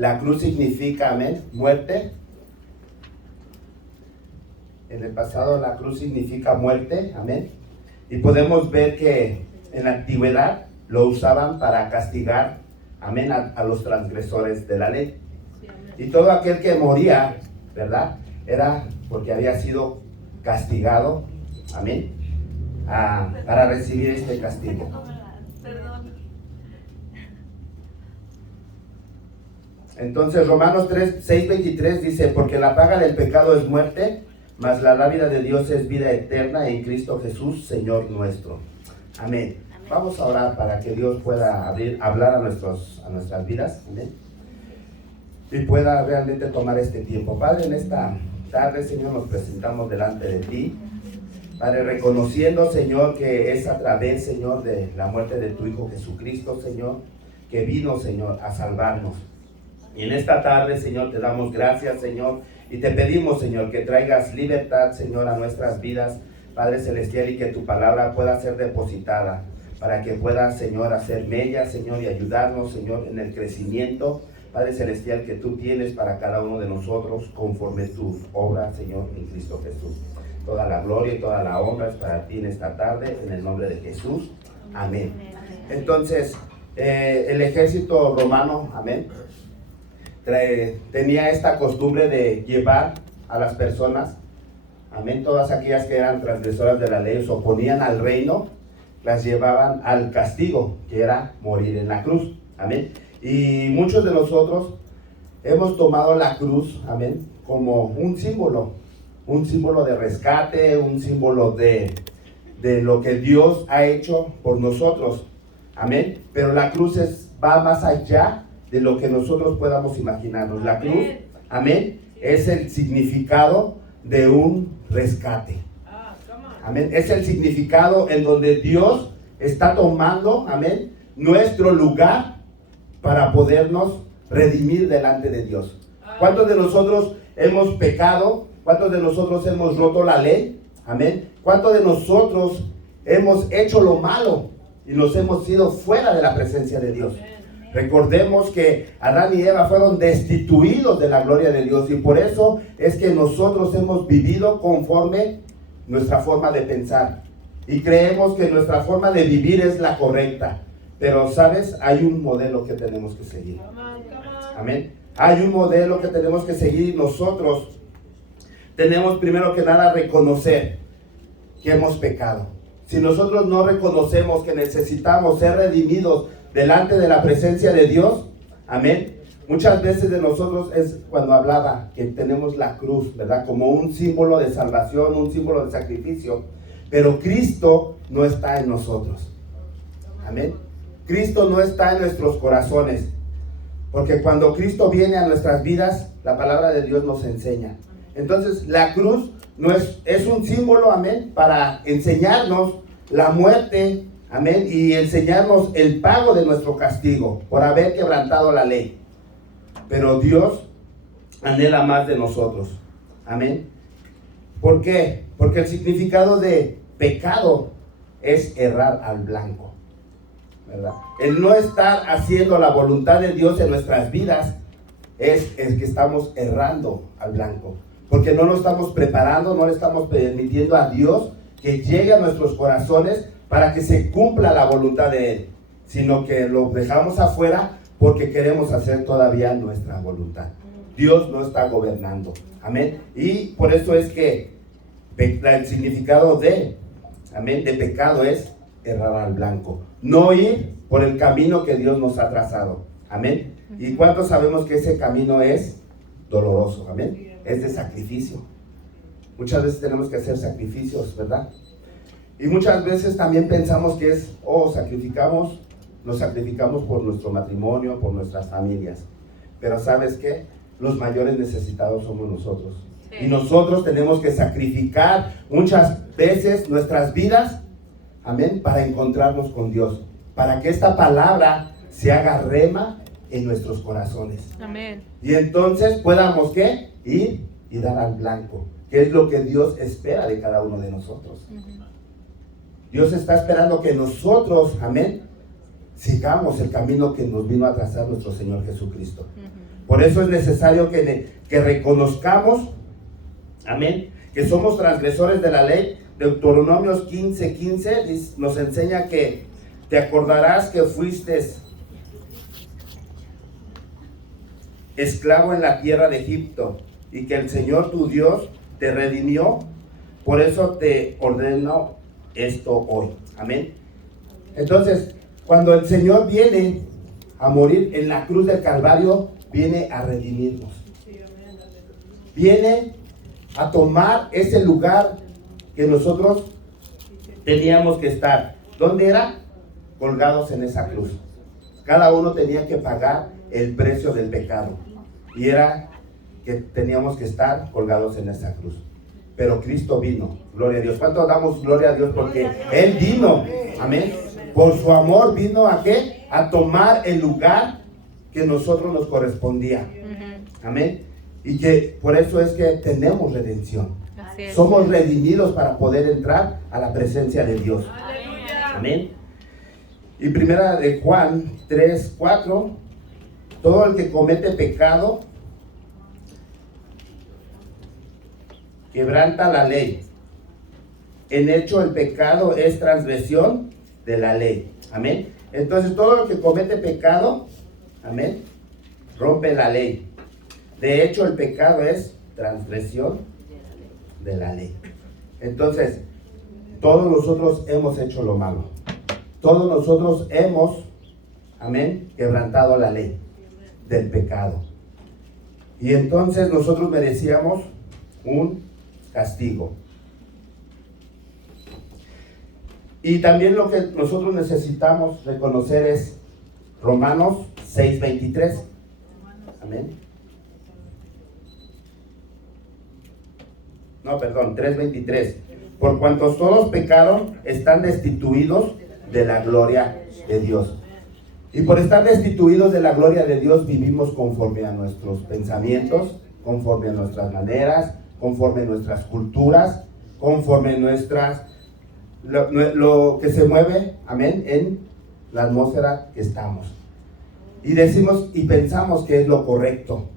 la cruz significa, amén, muerte. En el pasado la cruz significa muerte, amén. Y podemos ver que en la antigüedad lo usaban para castigar, amén, a los transgresores de la ley. Y todo aquel que moría, ¿verdad? Era porque había sido castigado, amén, para recibir este castigo. Entonces Romanos 6:23 dice, porque la paga del pecado es muerte, mas la dádiva de Dios es vida eterna en Cristo Jesús, Señor nuestro. Amén. Vamos a orar para que Dios pueda hablar a nuestras vidas, amén, y pueda realmente tomar este tiempo. Padre, en esta tarde, Señor, nos presentamos delante de ti, Padre, reconociendo, Señor, que es a través, Señor, de la muerte de tu Hijo Jesucristo, Señor, que vino, Señor, a salvarnos. Y en esta tarde, Señor, te damos gracias, Señor, y te pedimos, Señor, que traigas libertad, Señor, a nuestras vidas, Padre Celestial, y que tu palabra pueda ser depositada, para que pueda, Señor, hacer mella, Señor, y ayudarnos, Señor, en el crecimiento, Padre Celestial, que tú tienes para cada uno de nosotros, conforme tu obra, Señor, en Cristo Jesús. Toda la gloria y toda la honra es para ti en esta tarde, en el nombre de Jesús. Amén. Entonces, el ejército romano, amén, tenía esta costumbre de llevar a las personas, amén, todas aquellas que eran transgresoras de la ley, se oponían al reino, las llevaban al castigo, que era morir en la cruz, amén. Y muchos de nosotros hemos tomado la cruz, amén, como un símbolo de rescate, un símbolo de lo que Dios ha hecho por nosotros, amén. Pero la cruz va más allá de lo que nosotros podamos imaginarnos. La cruz, amén, es el significado de un rescate. Amén. Es el significado en donde Dios está tomando, amén, nuestro lugar para podernos redimir delante de Dios. ¿Cuántos de nosotros hemos pecado? ¿Cuántos de nosotros hemos roto la ley? Amén. ¿Cuántos de nosotros hemos hecho lo malo y nos hemos ido fuera de la presencia de Dios? Recordemos que Adán y Eva fueron destituidos de la gloria de Dios, y por eso es que nosotros hemos vivido conforme nuestra forma de pensar y creemos que nuestra forma de vivir es la correcta. Pero, ¿sabes? Hay un modelo que tenemos que seguir. Amén. Hay un modelo que tenemos que seguir, y nosotros tenemos primero que nada reconocer que hemos pecado. Si nosotros no reconocemos que necesitamos ser redimidos delante de la presencia de Dios, amén, muchas veces de nosotros es cuando hablaba que tenemos la cruz, ¿verdad? Como un símbolo de salvación, un símbolo de sacrificio, pero Cristo no está en nosotros, amén. Cristo no está en nuestros corazones, porque cuando Cristo viene a nuestras vidas, la palabra de Dios nos enseña. Entonces la cruz no es un símbolo, amén, para enseñarnos la muerte, amén, y enseñarnos el pago de nuestro castigo por haber quebrantado la ley. Pero Dios anhela más de nosotros, amén. ¿Por qué? Porque el significado de pecado es errar al blanco, ¿verdad? El no estar haciendo la voluntad de Dios en nuestras vidas es el que estamos errando al blanco, porque no nos estamos preparando, no le estamos permitiendo a Dios que llegue a nuestros corazones para que se cumpla la voluntad de Él, sino que lo dejamos afuera porque queremos hacer todavía nuestra voluntad. Dios no está gobernando, amén. Y por eso es que el significado de pecado es errar al blanco, no ir por el camino que Dios nos ha trazado, amén. ¿Y cuántos sabemos que ese camino es doloroso? Amén. Es de sacrificio. Muchas veces tenemos que hacer sacrificios, ¿verdad? Y muchas veces también pensamos que nos sacrificamos por nuestro matrimonio, por nuestras familias. Pero ¿sabes qué? Los mayores necesitados somos nosotros. Sí. Y nosotros tenemos que sacrificar muchas veces nuestras vidas, amén, para encontrarnos con Dios, para que esta palabra se haga rema en nuestros corazones. Amén. Y entonces podamos, ¿qué? Ir y dar al blanco, que es lo que Dios espera de cada uno de nosotros. Dios está esperando que nosotros, amén, sigamos el camino que nos vino a trazar nuestro Señor Jesucristo. Por eso es necesario que reconozcamos, amén, que somos transgresores de la ley. Deuteronomios 15:15 nos enseña que te acordarás que fuiste esclavo en la tierra de Egipto y que el Señor tu Dios te redimió. Por eso te ordeno esto hoy. Amén. Entonces, cuando el Señor viene a morir en la cruz del Calvario, viene a redimirnos. Viene a tomar ese lugar que nosotros teníamos que estar. ¿Dónde era? Colgados en esa cruz. Cada uno tenía que pagar el precio del pecado. Y era que teníamos que estar colgados en esa cruz. Pero Cristo vino, gloria a Dios. ¿Cuánto damos gloria a Dios? Porque Él vino, amén. Por su amor vino ¿a qué? A tomar el lugar que nosotros nos correspondía. Amén. Y que por eso es que tenemos redención. Somos redimidos para poder entrar a la presencia de Dios. Amén. Y primera de Juan 3:4, todo el que comete pecado quebranta la ley. En hecho, el pecado es transgresión de la ley. Amén. Entonces, todo el que comete pecado, amén, rompe la ley. De hecho, el pecado es transgresión de la ley. Entonces, todos nosotros hemos hecho lo malo. Todos nosotros hemos, amén, quebrantado la ley del pecado. Y entonces nosotros merecíamos un castigo. Y también lo que nosotros necesitamos reconocer es Romanos 6:23. Amén. No, perdón, 3:23. Por cuantos todos pecaron, están destituidos de la gloria de Dios. Y por estar destituidos de la gloria de Dios, vivimos conforme a nuestros pensamientos, conforme a nuestras maneras, conforme a nuestras culturas, conforme a nuestras, lo que se mueve, amén, en la atmósfera que estamos. Y decimos y pensamos que es lo correcto.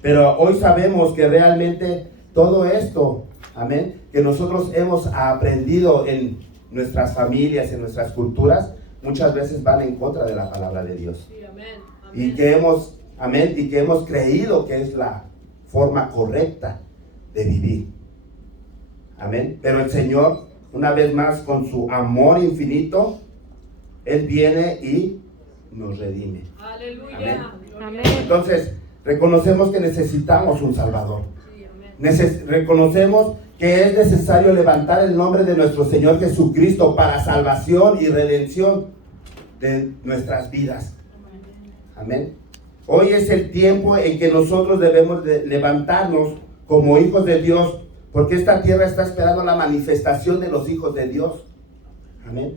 Pero hoy sabemos que realmente todo esto, amén, que nosotros hemos aprendido en nuestras familias, en nuestras culturas, muchas veces van en contra de la palabra de Dios. Sí, amén, amén. Y que hemos, amén, y que hemos creído que es la forma correcta de vivir. Amén. Pero el Señor, una vez más, con su amor infinito, Él viene y nos redime. Aleluya. Amén. Amén. Entonces, reconocemos que necesitamos un Salvador. Sí, amén. Reconocemos que es necesario levantar el nombre de nuestro Señor Jesucristo para salvación y redención de nuestras vidas. Amén. Hoy es el tiempo en que nosotros debemos de levantarnos como hijos de Dios, porque esta tierra está esperando la manifestación de los hijos de Dios. Amén.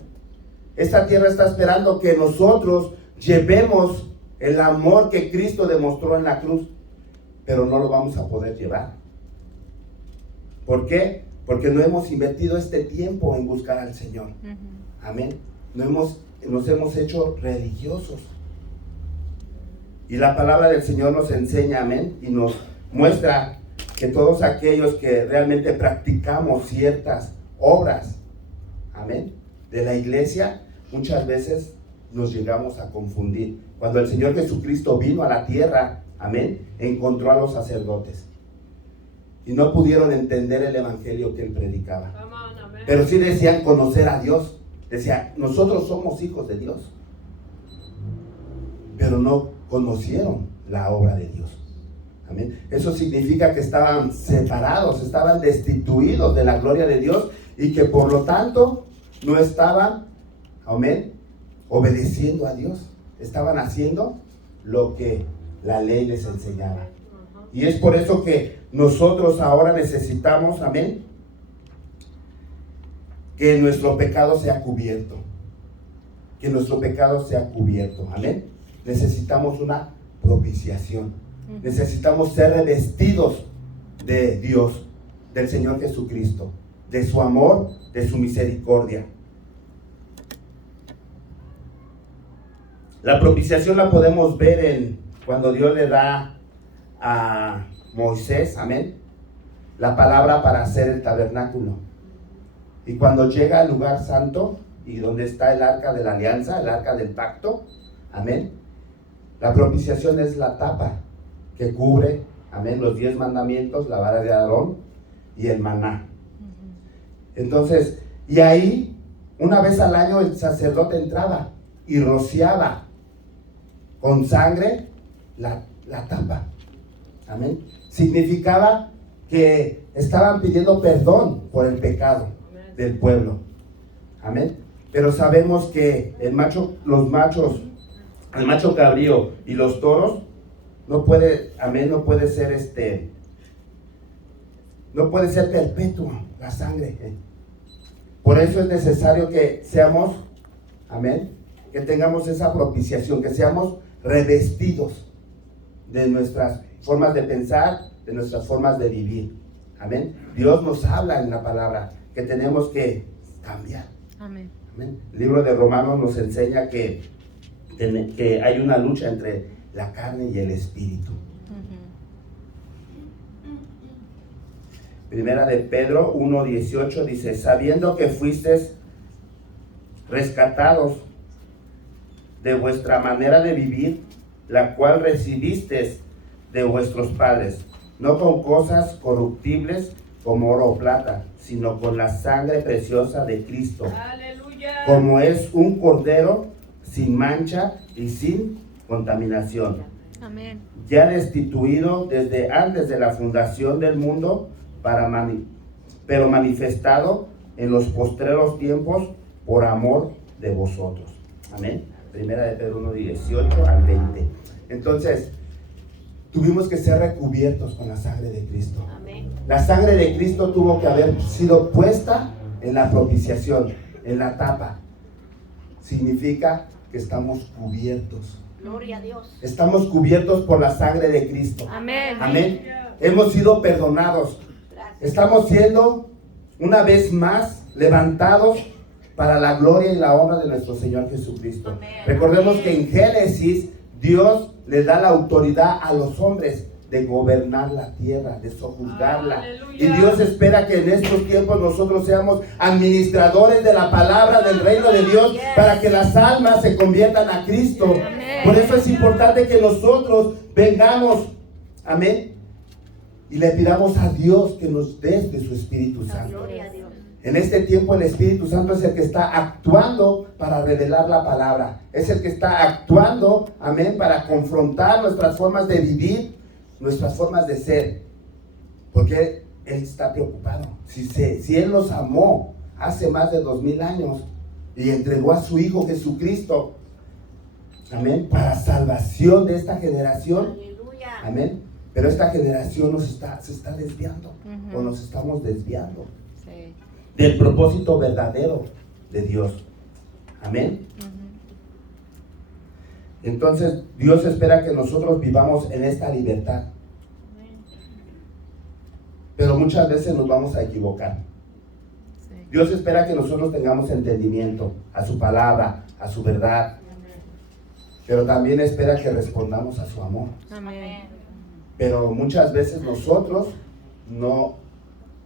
Esta tierra está esperando que nosotros llevemos el amor que Cristo demostró en la cruz, pero no lo vamos a poder llevar. ¿Por qué? Porque no hemos invertido este tiempo en buscar al Señor. Amén. Nos hemos hecho religiosos. Y la palabra del Señor nos enseña, amén, y nos muestra que todos aquellos que realmente practicamos ciertas obras, amén, de la iglesia, muchas veces nos llegamos a confundir. Cuando el Señor Jesucristo vino a la tierra, amén, encontró a los sacerdotes y no pudieron entender el evangelio que Él predicaba. Pero sí decían conocer a Dios. Decía, nosotros somos hijos de Dios. Pero no conocieron la obra de Dios. Amén. Eso significa que estaban separados, estaban destituidos de la gloria de Dios y que por lo tanto no estaban, amén, obedeciendo a Dios. Estaban haciendo lo que la ley les enseñaba. Y es por eso que nosotros ahora necesitamos, amén, que nuestro pecado sea cubierto. Que nuestro pecado sea cubierto. Amén. Necesitamos una propiciación. Necesitamos ser revestidos de Dios, del Señor Jesucristo, de su amor, de su misericordia. La propiciación la podemos ver en cuando Dios le da a Moisés, amén, la palabra para hacer el tabernáculo. Y cuando llega al lugar santo y donde está el arca de la alianza, el arca del pacto, amén, la propiciación es la tapa que cubre, amén, los 10 mandamientos, la vara de Aarón y el maná. Entonces, y ahí, una vez al año el sacerdote entraba y rociaba con sangre la tapa. Amén. Significaba que estaban pidiendo perdón por el pecado del pueblo. Amén. Pero sabemos que el macho cabrío y los toros no puede, amén, no puede ser perpetuo la sangre. Por eso es necesario que seamos, amén, que tengamos esa propiciación, que seamos revestidos de nuestras formas de pensar, de nuestras formas de vivir. Amén. Dios nos habla en la palabra que tenemos que cambiar. Amén. Amén. El libro de Romanos nos enseña que hay una lucha entre la carne y el espíritu. Primera de Pedro 1:18 dice: sabiendo que fuisteis rescatados de vuestra manera de vivir, la cual recibisteis de vuestros padres, no con cosas corruptibles como oro o plata, sino con la sangre preciosa de Cristo. ¡Aleluya! Como es un cordero sin mancha y sin contaminación. Amén. Ya destituido desde antes de la fundación del mundo, pero manifestado en los postreros tiempos por amor de vosotros. Amén. Primera de Pedro 1:18 al 20. Entonces, tuvimos que ser recubiertos con la sangre de Cristo. Amén. La sangre de Cristo tuvo que haber sido puesta en la propiciación, en la tapa. Significa que estamos cubiertos. Gloria a Dios. Estamos cubiertos por la sangre de Cristo. Amén. Amén. Hemos sido perdonados. Gracias. Estamos siendo una vez más levantados para la gloria y la honra de nuestro Señor Jesucristo. Amén. Recordemos que en Génesis Dios le da la autoridad a los hombres de gobernar la tierra, de sojuzgarla. Aleluya. Y Dios espera que en estos tiempos nosotros seamos administradores de la palabra del reino de Dios, Yes. para que las almas se conviertan a Cristo. Amén. Por eso es importante que nosotros vengamos, amén, y le pidamos a Dios que nos dé de su Espíritu Santo. Gloria a Dios. En este tiempo el Espíritu Santo es el que está actuando para revelar la palabra. Es el que está actuando, amén, para confrontar nuestras formas de vivir, nuestras formas de ser. Porque Él está preocupado. Si Él nos amó hace más de 2000 años y entregó a su Hijo Jesucristo, amén, para salvación de esta generación, Aleluya. amén. Pero esta generación se está desviando, Ujú. o nos estamos desviando Sí. del propósito verdadero de Dios. Amén. Entonces Dios espera que nosotros vivamos en esta libertad. Pero muchas veces nos vamos a equivocar. Sí. Dios espera que nosotros tengamos entendimiento a su palabra, a su verdad. Pero también espera que respondamos a su amor. Amén. Pero muchas veces nosotros no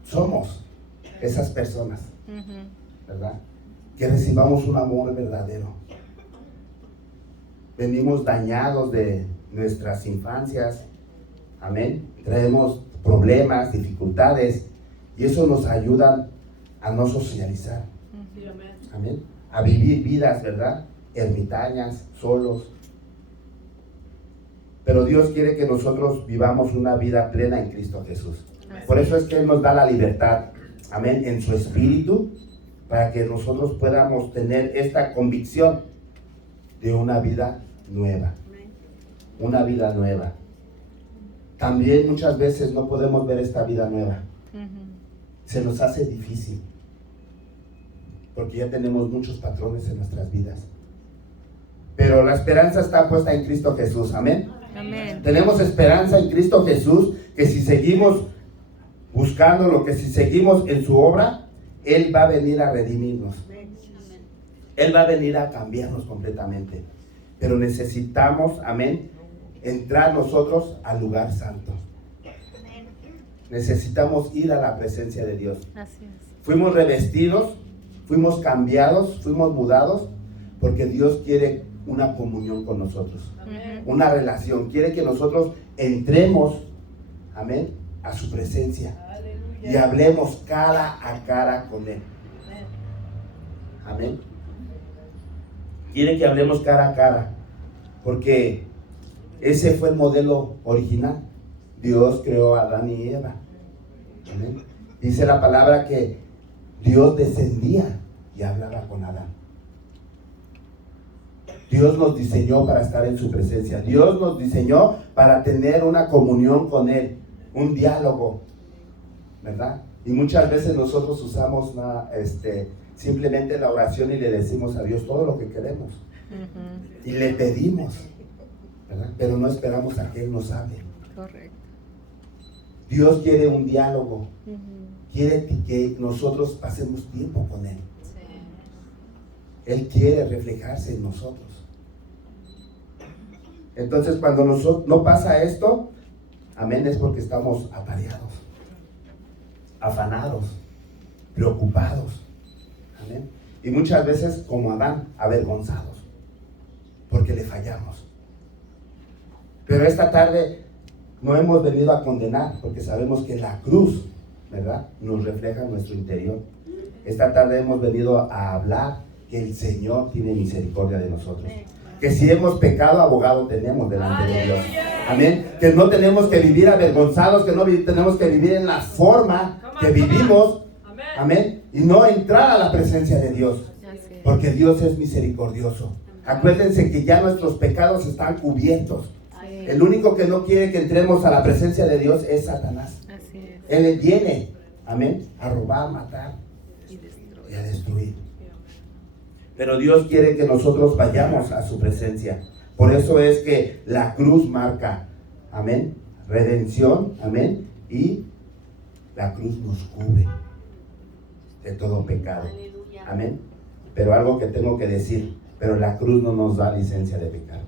somos esas personas, ¿verdad? Que recibamos un amor verdadero. Venimos dañados de nuestras infancias, amén. Traemos problemas, dificultades, y eso nos ayuda a no socializar, amén. A vivir vidas, ¿verdad? Ermitañas, solos. Pero Dios quiere que nosotros vivamos una vida plena en Cristo Jesús. Por eso es que Él nos da la libertad, amén, en su espíritu, para que nosotros podamos tener esta convicción de una vida nueva. Una vida nueva. También muchas veces no podemos ver esta vida nueva. Se nos hace difícil, porque ya tenemos muchos patrones en nuestras vidas. Pero la esperanza está puesta en Cristo Jesús, amén. Amén. Tenemos esperanza en Cristo Jesús, que si seguimos buscándolo, que si seguimos en su obra, Él va a venir a redimirnos. Él va a venir a cambiarnos completamente. Pero necesitamos, amén, entrar nosotros al lugar santo. Necesitamos ir a la presencia de Dios. Así es. Fuimos revestidos, fuimos cambiados, fuimos mudados, porque Dios quiere una comunión con nosotros, una relación. Quiere que nosotros entremos, amén, a su presencia y hablemos cara a cara con Él. Amén. Quiere que hablemos cara a cara, porque ese fue el modelo original. Dios creó a Adán y Eva. Amén. Dice la palabra que Dios descendía y hablaba con Adán. Dios nos diseñó para estar en su presencia. Dios nos diseñó para tener una comunión con Él, un diálogo, ¿verdad? Y muchas veces nosotros usamos simplemente la oración y le decimos a Dios todo lo que queremos. Y le pedimos, ¿verdad? Pero no esperamos a que Él nos hable. Correcto. Dios quiere un diálogo. Quiere que nosotros pasemos tiempo con Él. Él quiere reflejarse en nosotros. Entonces, cuando no pasa esto, amén, es porque estamos atareados, afanados, preocupados. Amén. Y muchas veces, como Adán, avergonzados, porque le fallamos. Pero esta tarde no hemos venido a condenar, porque sabemos que la cruz, ¿verdad?, nos refleja nuestro interior. Esta tarde hemos venido a hablar que el Señor tiene misericordia de nosotros. Que si hemos pecado, abogado tenemos delante de Dios. Amén. Que no tenemos que vivir avergonzados, que no tenemos que vivir en la forma que vivimos. Amén. Y no entrar a la presencia de Dios. Porque Dios es misericordioso. Acuérdense que ya nuestros pecados están cubiertos. El único que no quiere que entremos a la presencia de Dios es Satanás. Él viene, amén, a robar, matar y a destruir. Pero Dios quiere que nosotros vayamos a su presencia. Por eso es que la cruz marca, amén, redención, amén, y la cruz nos cubre de todo pecado. Amén. Pero algo que tengo que decir, pero la cruz no nos da licencia de pecar.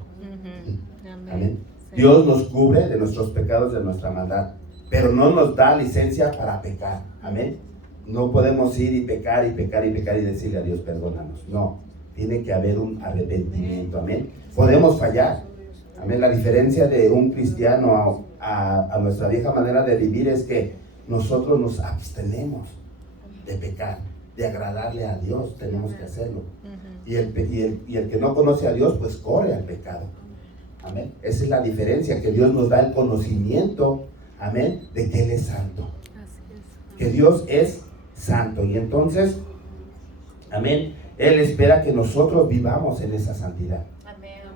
Amén. Dios nos cubre de nuestros pecados, de nuestra maldad, pero no nos da licencia para pecar. Amén. No podemos ir y pecar y pecar y pecar y decirle a Dios, perdónanos. No, tiene que haber un arrepentimiento. Amén. Podemos fallar. Amén. La diferencia de un cristiano a nuestra vieja manera de vivir es que nosotros nos abstenemos de pecar, de agradarle a Dios. Tenemos que hacerlo. Y el que no conoce a Dios, pues corre al pecado. Amén. Esa es la diferencia, que Dios nos da el conocimiento, amén, de que Él es santo. Que Dios es santo. Y entonces, amén, Él espera que nosotros vivamos en esa santidad.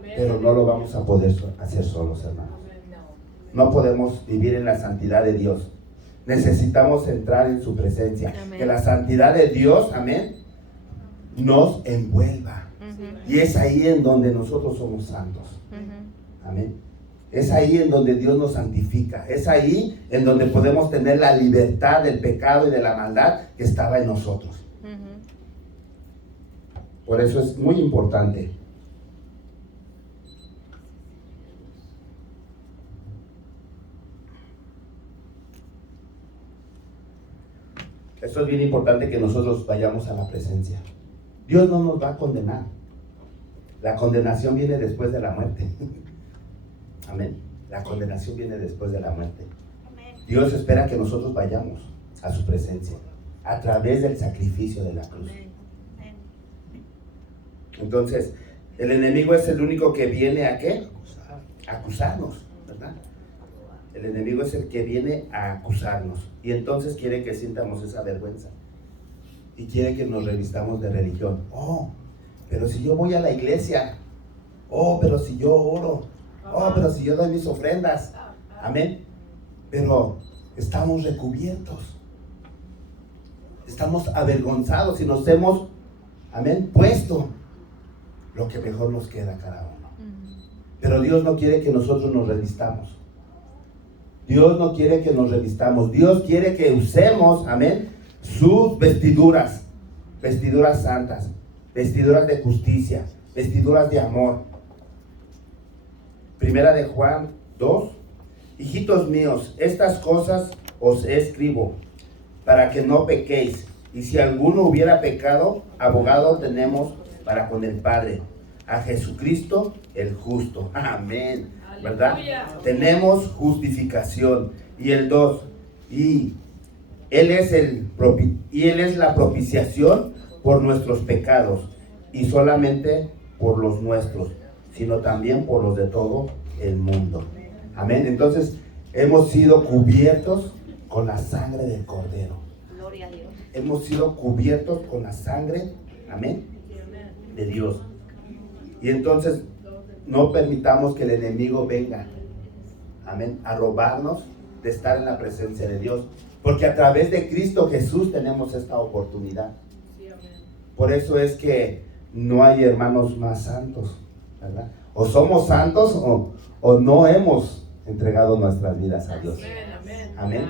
Pero no lo vamos a poder hacer solos, hermanos. No podemos vivir en la santidad de Dios. Necesitamos entrar en su presencia. Que la santidad de Dios, amén, nos envuelva. Y es ahí en donde nosotros somos santos. Amén. Es ahí en donde Dios nos santifica. Es ahí en donde podemos tener la libertad del pecado y de la maldad que estaba en nosotros. Por eso es muy importante. Esto es bien importante, que nosotros vayamos a la presencia. Dios no nos va a condenar. La condenación viene después de la muerte. Amén. La condenación viene después de la muerte. Dios espera que nosotros vayamos a su presencia a través del sacrificio de la cruz. Entonces, el enemigo es el único que viene a ¿qué? Acusarnos, ¿verdad? El enemigo es el que viene a acusarnos. Y entonces quiere que sintamos esa vergüenza. Y quiere que nos revistamos de religión. Oh, pero si yo voy a la iglesia. Oh, pero si yo oro. Oh, pero si yo doy mis ofrendas. Amén. Pero estamos recubiertos. Estamos avergonzados y nos hemos, amén, puesto lo que mejor nos queda a cada uno. Pero Dios no quiere que nosotros nos revistamos. Dios no quiere que nos revistamos. Dios quiere que usemos, amén, sus vestiduras. Vestiduras santas. Vestiduras de justicia. Vestiduras de amor. Primera de Juan 2. Hijitos míos, estas cosas os escribo para que no pequéis. Y si alguno hubiera pecado, abogado tenemos para con el Padre, a Jesucristo el justo. Amén. ¿Verdad? Tenemos justificación. Y el 2. Y Él es la propiciación por nuestros pecados, y solamente por los nuestros, sino también por los de todo el mundo. Amén. Entonces, hemos sido cubiertos con la sangre del Cordero. Gloria a Dios. Hemos sido cubiertos con la sangre, amén, de Dios. Y entonces, no permitamos que el enemigo venga, amén, a robarnos de estar en la presencia de Dios. Porque a través de Cristo Jesús tenemos esta oportunidad. Por eso es que no hay hermanos más santos, ¿verdad? O somos santos o no hemos entregado nuestras vidas a Dios. Amén.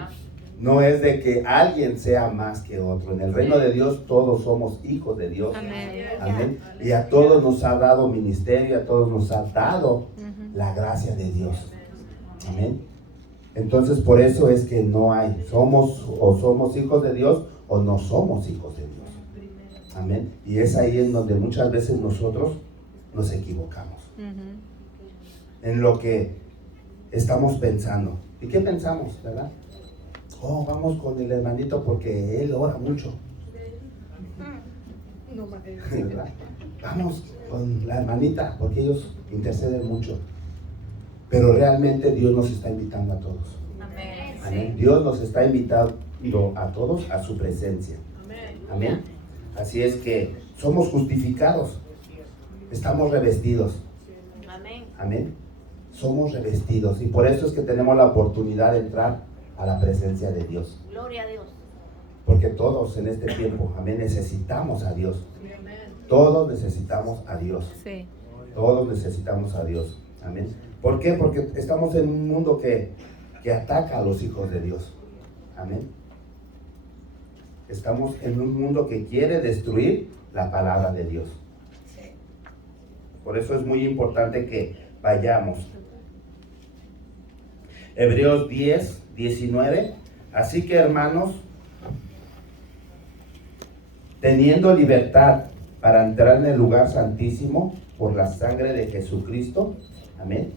No es de que alguien sea más que otro. En el reino de Dios todos somos hijos de Dios. Amén. Y a todos nos ha dado ministerio, a todos nos ha dado la gracia de Dios. Amén. Entonces por eso es que no hay, somos hijos de Dios o no somos hijos de Dios. Amén. Y es ahí en donde muchas veces nosotros nos equivocamos. En lo que estamos pensando. ¿Y qué pensamos, verdad? Oh, vamos con el hermanito porque él ora mucho. ¿Verdad? Vamos con la hermanita porque ellos interceden mucho. Pero realmente Dios nos está invitando a todos. Amén. Amén. Dios nos está invitando a todos a su presencia. Amén. Así es que somos justificados. Estamos revestidos. Amén. Amén. Somos revestidos. Y por eso es que tenemos la oportunidad de entrar a la presencia de Dios. Gloria a Dios. Porque todos en este tiempo, amén, necesitamos a Dios. Todos necesitamos a Dios. Sí. Todos necesitamos a Dios. Amén. ¿Por qué? Porque estamos en un mundo que ataca a los hijos de Dios. Amén. Estamos en un mundo que quiere destruir la palabra de Dios. Por eso es muy importante que vayamos. Hebreos 10, 19. Así que, hermanos, teniendo libertad para entrar en el lugar santísimo por la sangre de Jesucristo, amén,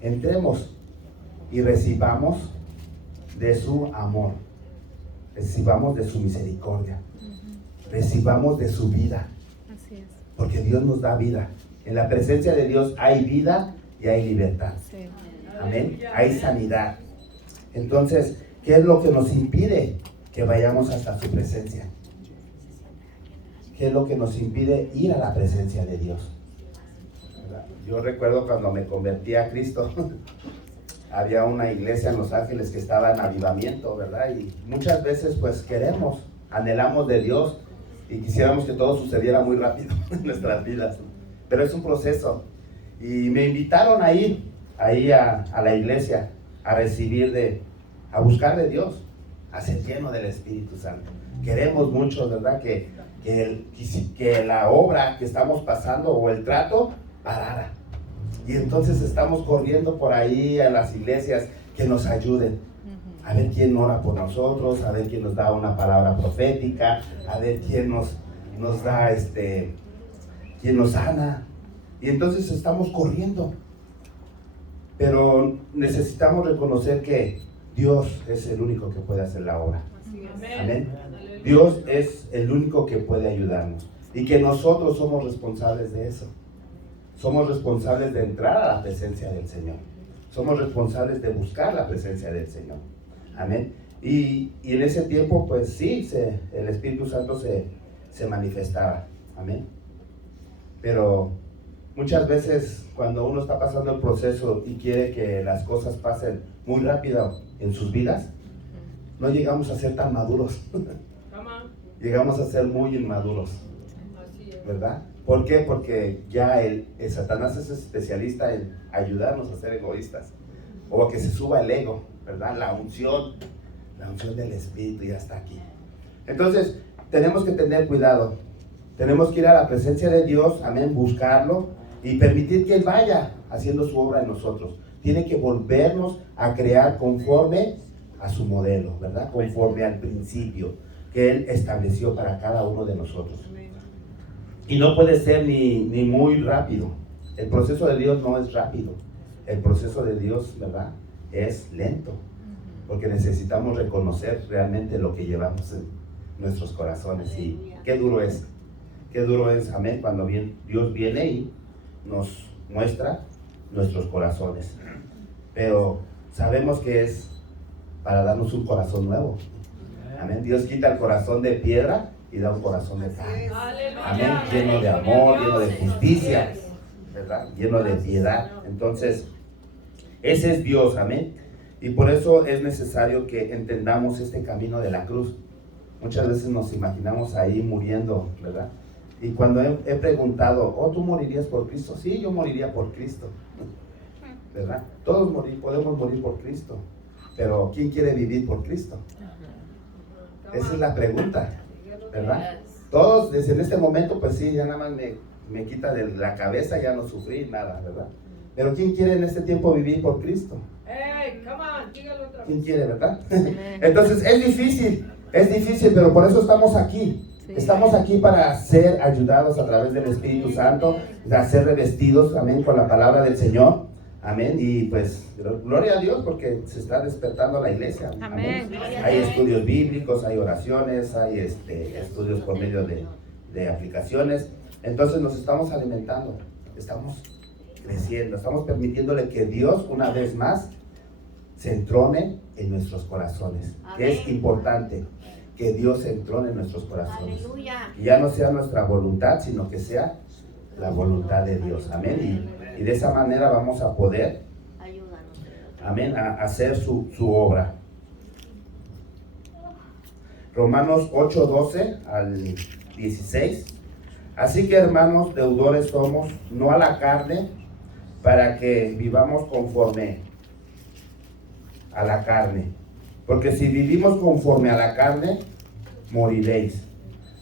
entremos y recibamos de su amor, recibamos de su misericordia, recibamos de su vida, Así es. porque Dios nos da vida. En la presencia de Dios hay vida y hay libertad. Sí. Amén. Hay sanidad. Entonces, ¿qué es lo que nos impide que vayamos hasta su presencia? ¿Qué es lo que nos impide ir a la presencia de Dios? ¿Verdad? Yo recuerdo cuando me convertí a Cristo, había una iglesia en Los Ángeles que estaba en avivamiento, ¿verdad? Y muchas veces pues anhelamos de Dios y quisiéramos que todo sucediera muy rápido en nuestras vidas. Pero es un proceso. Y me invitaron a ir ahí a la iglesia a buscar de Dios, a ser lleno del Espíritu Santo. Queremos mucho, ¿verdad? Que la obra que estamos pasando o el trato parara. Y entonces estamos corriendo por ahí a las iglesias que nos ayuden. A ver quién ora por nosotros, a ver quién nos da una palabra profética, a ver quién nos da quién nos sana. Y entonces estamos corriendo. Pero necesitamos reconocer que Dios es el único que puede hacer la obra. Amén. Dios es el único que puede ayudarnos. Y que nosotros somos responsables de eso. Somos responsables de entrar a la presencia del Señor. Somos responsables de buscar la presencia del Señor. Amén. Y en ese tiempo, pues sí, el Espíritu Santo se manifestaba. Amén. Pero muchas veces cuando uno está pasando el proceso y quiere que las cosas pasen muy rápido en sus vidas, no llegamos a ser tan maduros. Llegamos a ser muy inmaduros. ¿Verdad? ¿Por qué? Porque ya el Satanás es especialista en ayudarnos a ser egoístas. O a que se suba el ego, ¿verdad? La unción del Espíritu ya está aquí. Entonces, tenemos que tener cuidado. Tenemos que ir a la presencia de Dios, amén, buscarlo y permitir que Él vaya haciendo su obra en nosotros. Tiene que volvernos a crear conforme a su modelo, ¿verdad? Conforme al principio que Él estableció para cada uno de nosotros. Y no puede ser ni muy rápido. El proceso de Dios no es rápido. El proceso de Dios, ¿verdad?, es lento. Porque necesitamos reconocer realmente lo que llevamos en nuestros corazones. Y qué duro es, amén, cuando Dios viene y nos muestra nuestros corazones. Pero sabemos que es para darnos un corazón nuevo. Amén. Dios quita el corazón de piedra y da un corazón de carne. Amén. Lleno de amor, lleno de justicia, ¿verdad? Lleno de piedad. Entonces, ese es Dios, amén. Y por eso es necesario que entendamos este camino de la cruz. Muchas veces nos imaginamos ahí muriendo, ¿verdad? Y cuando he preguntado, ¿tú morirías por Cristo? Sí, yo moriría por Cristo, ¿verdad? Todos podemos morir por Cristo, pero ¿quién quiere vivir por Cristo? Esa es la pregunta, ¿verdad? Todos desde este momento, pues sí, ya nada más me quita de la cabeza, ya no sufrí nada, ¿verdad? Pero ¿quién quiere en este tiempo vivir por Cristo? ¿Quién quiere, verdad? Entonces es difícil, pero por eso estamos aquí. Estamos aquí para ser ayudados a través del Espíritu Santo, a ser revestidos, amén, con la palabra del Señor, amén. Y pues, gloria a Dios porque se está despertando la iglesia, amén. Hay estudios bíblicos, hay oraciones, hay estudios por medio de aplicaciones. Entonces nos estamos alimentando, estamos creciendo, estamos permitiéndole que Dios una vez más se entrone en nuestros corazones. Es importante que Dios se entrone en nuestros corazones. Aleluya. Y ya no sea nuestra voluntad, sino que sea la voluntad de Dios. Amén. Y de esa manera vamos a poder, amén, a hacer su obra. Romanos 8:12 al 16. Así que, hermanos, deudores somos, no a la carne, para que vivamos conforme a la carne. Porque si vivimos conforme a la carne, moriréis.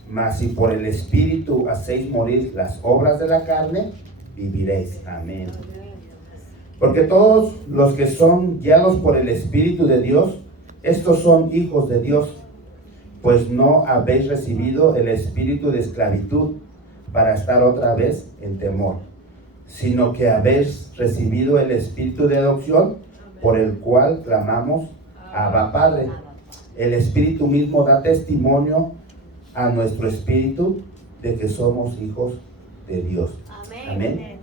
Mas si por el Espíritu hacéis morir las obras de la carne, viviréis. Amén. Porque todos los que son guiados por el Espíritu de Dios, estos son hijos de Dios. Pues no habéis recibido el espíritu de esclavitud para estar otra vez en temor, sino que habéis recibido el espíritu de adopción, por el cual clamamos, Abba Padre. El Espíritu mismo da testimonio a nuestro espíritu de que somos hijos de Dios. Amén.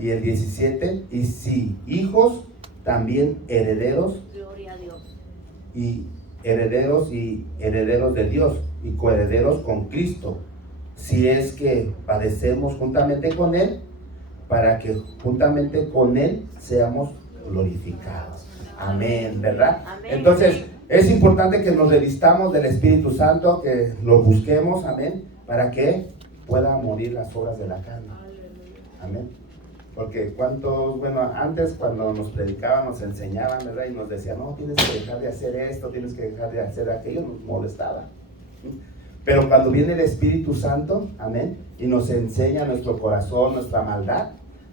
Y el 17, y si hijos, también herederos. Gloria a Dios. Y herederos de Dios, y coherederos con Cristo, si es que padecemos juntamente con Él, para que juntamente con Él seamos glorificados. Amén, ¿verdad? Amén. Entonces, es importante que nos revistamos del Espíritu Santo, que lo busquemos, amén, para que pueda morir las obras de la carne. Amén. Porque antes cuando nos predicaban, nos enseñaban, ¿verdad? Y nos decían, no, tienes que dejar de hacer esto, tienes que dejar de hacer aquello, nos molestaba. Pero cuando viene el Espíritu Santo, amén, y nos enseña nuestro corazón, nuestra maldad,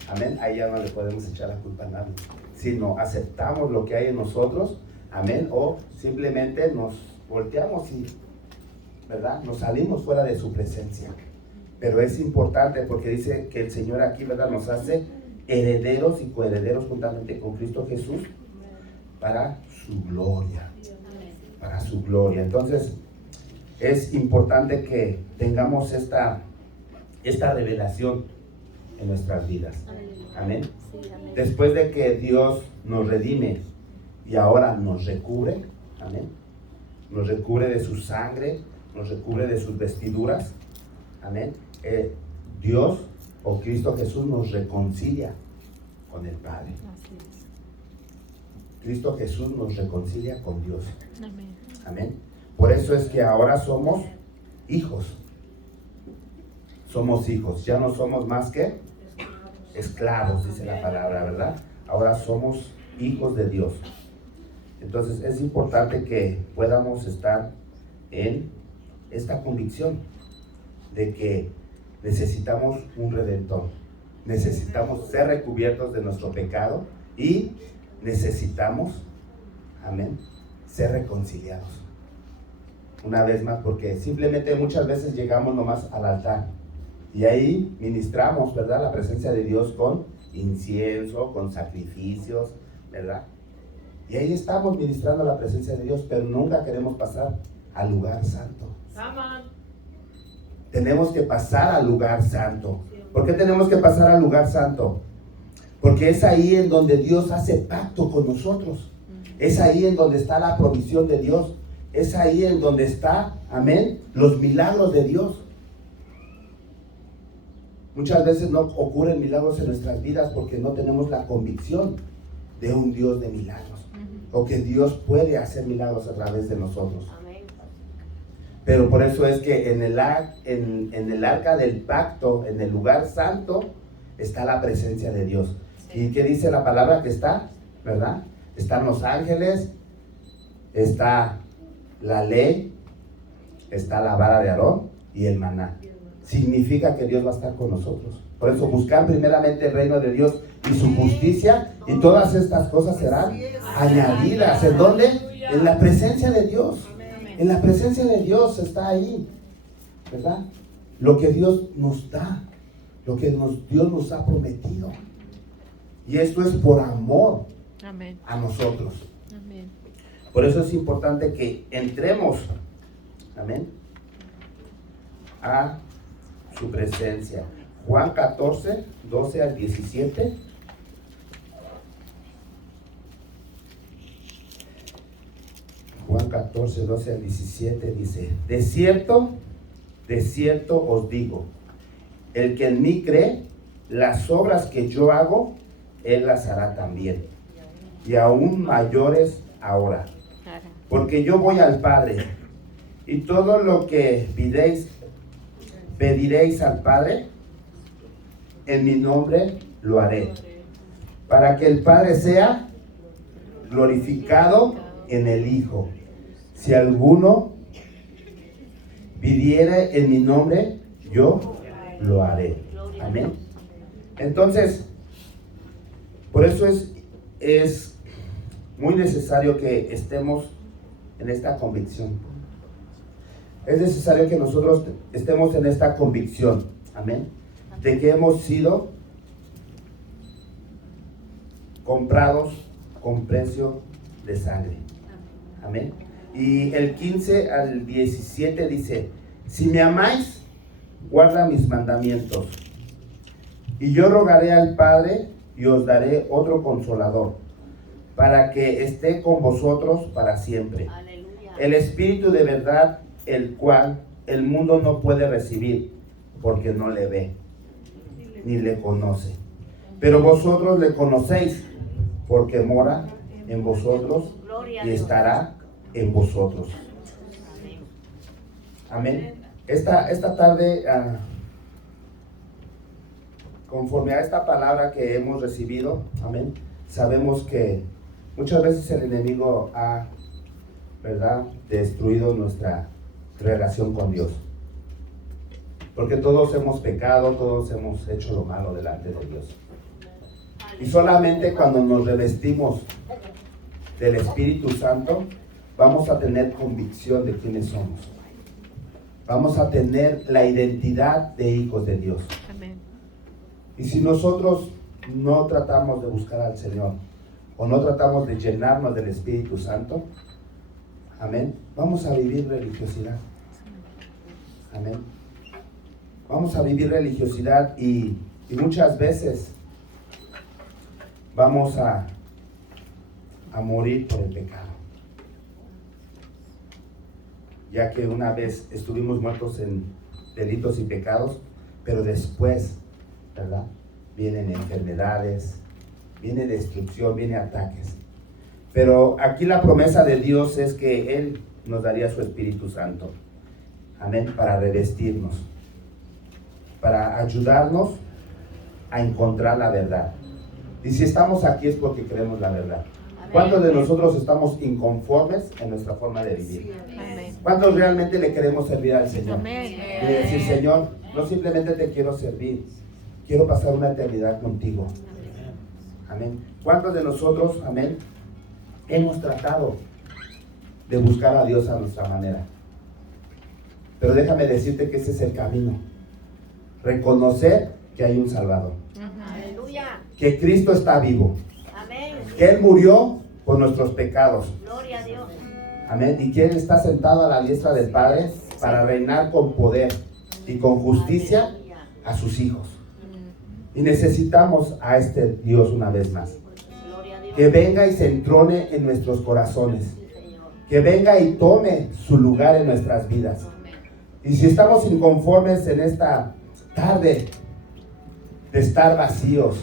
amén, ahí ya no le podemos echar la culpa a nadie, sino aceptamos lo que hay en nosotros, amén, o simplemente nos volteamos y, ¿verdad?, nos salimos fuera de su presencia. Pero es importante porque dice que el Señor aquí, ¿verdad?, nos hace herederos y coherederos juntamente con Cristo Jesús para su gloria. Para su gloria. Entonces, es importante que tengamos esta revelación en nuestras vidas. Amén. Después de que Dios nos redime y ahora nos recubre, amén, nos recubre de su sangre, nos recubre de sus vestiduras, amén. Dios o Cristo Jesús nos reconcilia con el Padre. Cristo Jesús nos reconcilia con Dios. Amén. Por eso es que ahora somos hijos. Somos hijos. Ya no somos más que esclavos, dice la palabra, ¿verdad? Ahora somos hijos de Dios. Entonces es importante que podamos estar en esta convicción de que necesitamos un redentor, necesitamos ser recubiertos de nuestro pecado y necesitamos, amén, ser reconciliados. Una vez más, porque simplemente muchas veces llegamos nomás al altar y ahí ministramos, ¿verdad?, la presencia de Dios con incienso, con sacrificios, ¿verdad? Y ahí estamos ministrando la presencia de Dios, pero nunca queremos pasar al lugar santo. Tenemos que pasar al lugar santo. ¿Por qué tenemos que pasar al lugar santo? Porque es ahí en donde Dios hace pacto con nosotros. Es ahí en donde está la provisión de Dios. Es ahí en donde está, amén, los milagros de Dios. Muchas veces no ocurren milagros en nuestras vidas porque no tenemos la convicción de un Dios de milagros. O que Dios puede hacer milagros a través de nosotros. Pero por eso es que en el arca del pacto, en el lugar santo, está la presencia de Dios. ¿Y qué dice la palabra que está? ¿Verdad? Están los ángeles, está la ley, está la vara de Aarón y el maná. Significa que Dios va a estar con nosotros. Por eso buscar primeramente el reino de Dios y su justicia, y todas estas cosas serán añadidas. ¿En dónde? En la presencia de Dios. En la presencia de Dios está ahí, ¿verdad? Lo que Dios nos da, lo que Dios nos ha prometido. Y esto es por amor a nosotros. Amén. Por eso es importante que entremos, amén, a su presencia. Juan 14, 12 al 17. Juan 14, 12 al 17 dice: de cierto os digo, el que en mí cree, las obras que yo hago, él las hará también, y aún mayores ahora, porque yo voy al Padre, y todo lo que pediréis al Padre, en mi nombre lo haré, para que el Padre sea glorificado en el Hijo. Si alguno pidiere en mi nombre, yo lo haré. Amén. Entonces, por eso es muy necesario que estemos en esta convicción. Es necesario que nosotros estemos en esta convicción, amén, de que hemos sido comprados con precio de sangre. Amén. Y el 15 al 17 dice: si me amáis, guarda mis mandamientos. Y yo rogaré al Padre y os daré otro consolador, para que esté con vosotros para siempre. Aleluya. El Espíritu de verdad, el cual el mundo no puede recibir, porque no le ve, ni le conoce. Pero vosotros le conocéis, porque mora en vosotros y estará en vosotros. Amén. Esta tarde, conforme a esta palabra que hemos recibido, amén, sabemos que muchas veces el enemigo ha, ¿verdad?, destruido nuestra relación con Dios. Porque todos hemos pecado, todos hemos hecho lo malo delante de Dios. Y solamente cuando nos revestimos del Espíritu Santo, vamos a tener convicción de quiénes somos. Vamos a tener la identidad de hijos de Dios. Amén. Y si nosotros no tratamos de buscar al Señor, o no tratamos de llenarnos del Espíritu Santo, amén, vamos a vivir religiosidad. Amén. Vamos a vivir religiosidad y muchas veces vamos a morir por el pecado. Ya que una vez estuvimos muertos en delitos y pecados, pero después, ¿verdad?, vienen enfermedades, viene destrucción, viene ataques. Pero aquí la promesa de Dios es que Él nos daría su Espíritu Santo. Amén, para revestirnos, para ayudarnos a encontrar la verdad. Y si estamos aquí es porque creemos la verdad. ¿Cuántos de nosotros estamos inconformes en nuestra forma de vivir? Amén. ¿Cuántos realmente le queremos servir al Señor? Amén. Y decir: Señor, no simplemente te quiero servir, quiero pasar una eternidad contigo. Amén. ¿Cuántos de nosotros, amén, hemos tratado de buscar a Dios a nuestra manera? Pero déjame decirte que ese es el camino. Reconocer que hay un Salvador. Aleluya. Que Cristo está vivo. Amén. Que Él murió por nuestros pecados. Gloria a Dios. Amén. Y que Él está sentado a la diestra del Padre para reinar con poder y con justicia Aleluya. a sus hijos. Y necesitamos a este Dios una vez más. Gloria a Dios. Que venga y se entrone en nuestros corazones. Sí, Señor. Que venga y tome su lugar en nuestras vidas. Amén. Y si estamos inconformes en esta tarde de estar vacíos,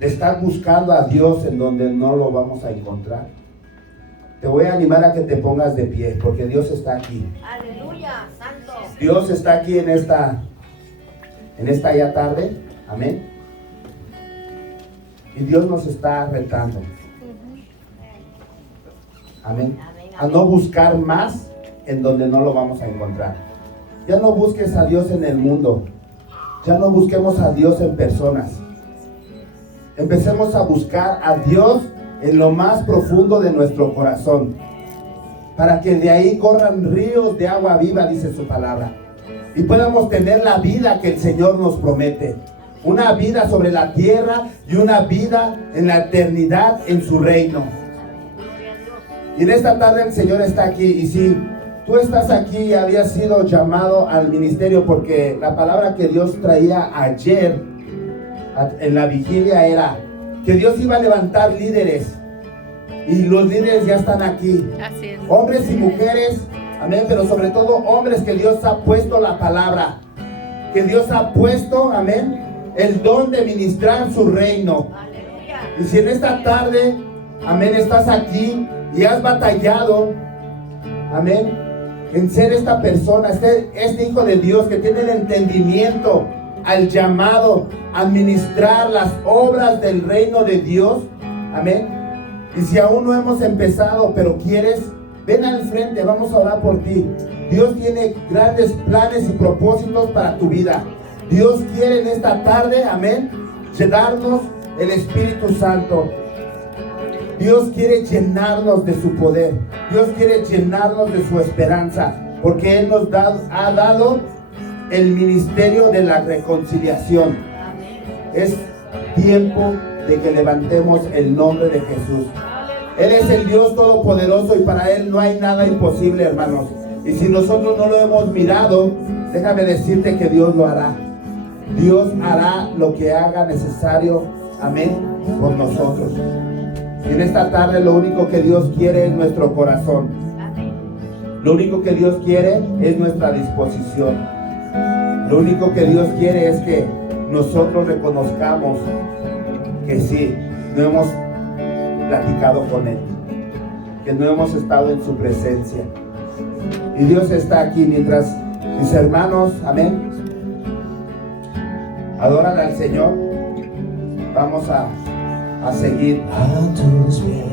de estar buscando a Dios en donde no lo vamos a encontrar, te voy a animar a que te pongas de pie, porque Dios está aquí. Aleluya. Santo. Dios está aquí en esta ya tarde. Amén. Y Dios nos está retando. Amén. A no buscar más en donde no lo vamos a encontrar. Ya no busques a Dios en el mundo. Ya no busquemos a Dios en personas. Empecemos a buscar a Dios en lo más profundo de nuestro corazón, para que de ahí corran ríos de agua viva, dice su palabra, y podamos tener la vida que el Señor nos promete. Una vida sobre la tierra y una vida en la eternidad en su reino. Gloria a Dios. Y en esta tarde el Señor está aquí. Y si tú estás aquí y habías sido llamado al ministerio, porque la palabra que Dios traía ayer en la vigilia era que Dios iba a levantar líderes, y los líderes ya están aquí. Así es. Hombres y mujeres, amén, pero sobre todo hombres que Dios ha puesto la palabra, que Dios ha puesto, amén, el don de ministrar su reino. Aleluya. Y si en esta tarde, amén, estás aquí y has batallado, amén, en ser esta persona, este hijo de Dios que tiene el entendimiento al llamado a administrar las obras del reino de Dios, amén. Y si aún no hemos empezado, pero quieres, ven al frente, vamos a orar por ti. Dios tiene grandes planes y propósitos para tu vida. Dios quiere en esta tarde, amén, llenarnos el Espíritu Santo. Dios quiere llenarnos de su poder. Dios quiere llenarnos de su esperanza, porque Él nos ha dado el ministerio de la reconciliación. Es tiempo de que levantemos el nombre de Jesús. Él es el Dios todopoderoso y para Él no hay nada imposible, hermanos. Y si nosotros no lo hemos mirado, déjame decirte que Dios lo hará. Dios hará lo que haga necesario, amén, por nosotros. Y en esta tarde lo único que Dios quiere es nuestro corazón. Lo único que Dios quiere es nuestra disposición. Lo único que Dios quiere es que nosotros reconozcamos que sí, no hemos platicado con Él, que no hemos estado en su presencia. Y Dios está aquí mientras mis hermanos, amén, adoran al Señor. Vamos a seguir. A tus pies